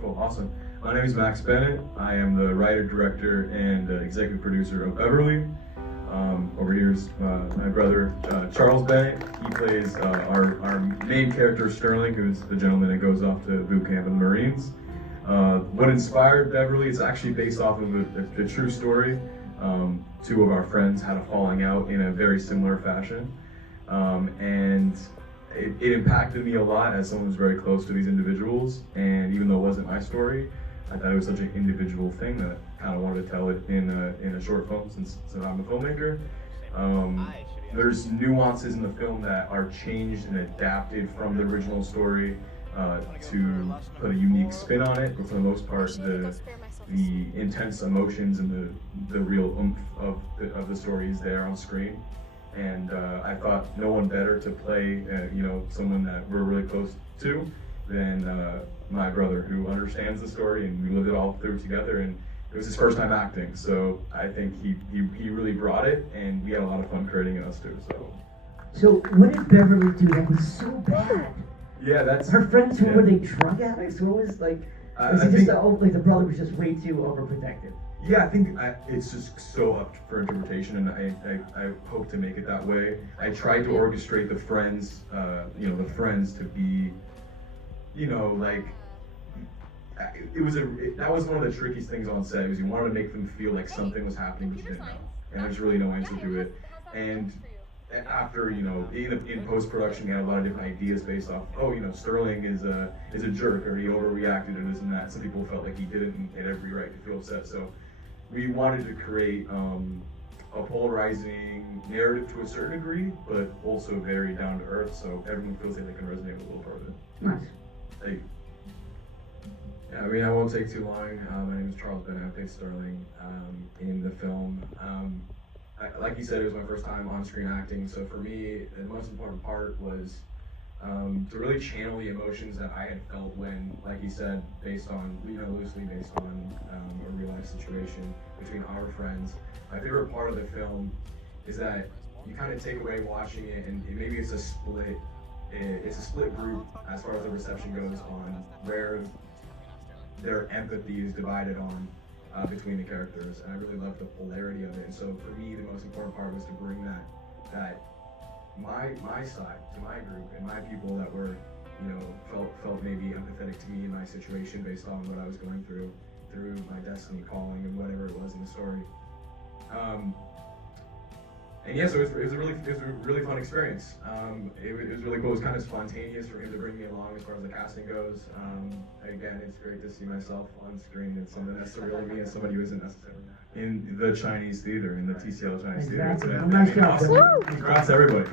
Wonderful, awesome. My name is Max Bennett. I am the writer, director, and executive producer of Beverly. Over here is my brother, Charles Bennett. He plays our main character, Sterling, who's the gentleman that goes off to boot camp in the Marines. What inspired Beverly is actually based off of a true story. Two of our friends had a falling out in a very similar fashion. And it impacted me a lot as someone who's very close to these individuals. And even though it wasn't my story, I thought it was such an individual thing that I kind of wanted to tell it in a short film since I'm a filmmaker. There's nuances in the film that are changed and adapted from the original story to put a unique spin on it, but for the most part, the intense emotions and the real oomph of the story is there on screen. And I thought no one better to play, someone that we're really close to than my brother, who understands the story, and we lived it all through together. And it was his first time acting, so I think he really brought it, and we had a lot of fun creating it us too. So what did Beverly do that was so bad? Yeah, that's her friends. Were they drug addicts? What was like? Was it just the brother was just way too overprotective? Yeah, I think it's just so up for interpretation, and I hope to make it that way. I tried to orchestrate the friends, the friends to be, that was one of the trickiest things on set, was you wanted to make them feel like something was happening but you didn't know, and there's really no answer to it. And after, in post-production, we had a lot of different ideas based off, Sterling is a jerk, or he overreacted, or this and that. Some people felt like he didn't and had every right to feel upset. So we wanted to create a polarizing narrative to a certain degree, but also very down to earth, so everyone feels like they can resonate with a little part of it. Nice. Hey. Yeah, I won't take too long. My name is Charles Bennett. I played Sterling in the film. Like you said, it was my first time on-screen acting, so for me, the most important part was to really channel the emotions that I had felt when, like you said, loosely based on a real-life situation between our friends. My favorite part of the film is that you kind of take away watching it, and maybe it's a split group as far as the reception goes on where their empathy is divided on between the characters, and I really loved the polarity of it. And so for me, the most important part was to bring that my side to my group and my people that were, felt maybe empathetic to me in my situation based on what I was going through my destiny calling and whatever it was in the story. And yeah, so it was a really fun experience. It was really cool. It was kind of spontaneous for him to bring me along as far as the casting goes. Again, it's great to see myself on screen. It's something that's surreal to me as somebody who isn't necessarily in the Chinese theater, in the TCL Chinese Exactly. theater. Well, nice job. Awesome. Congrats, everybody.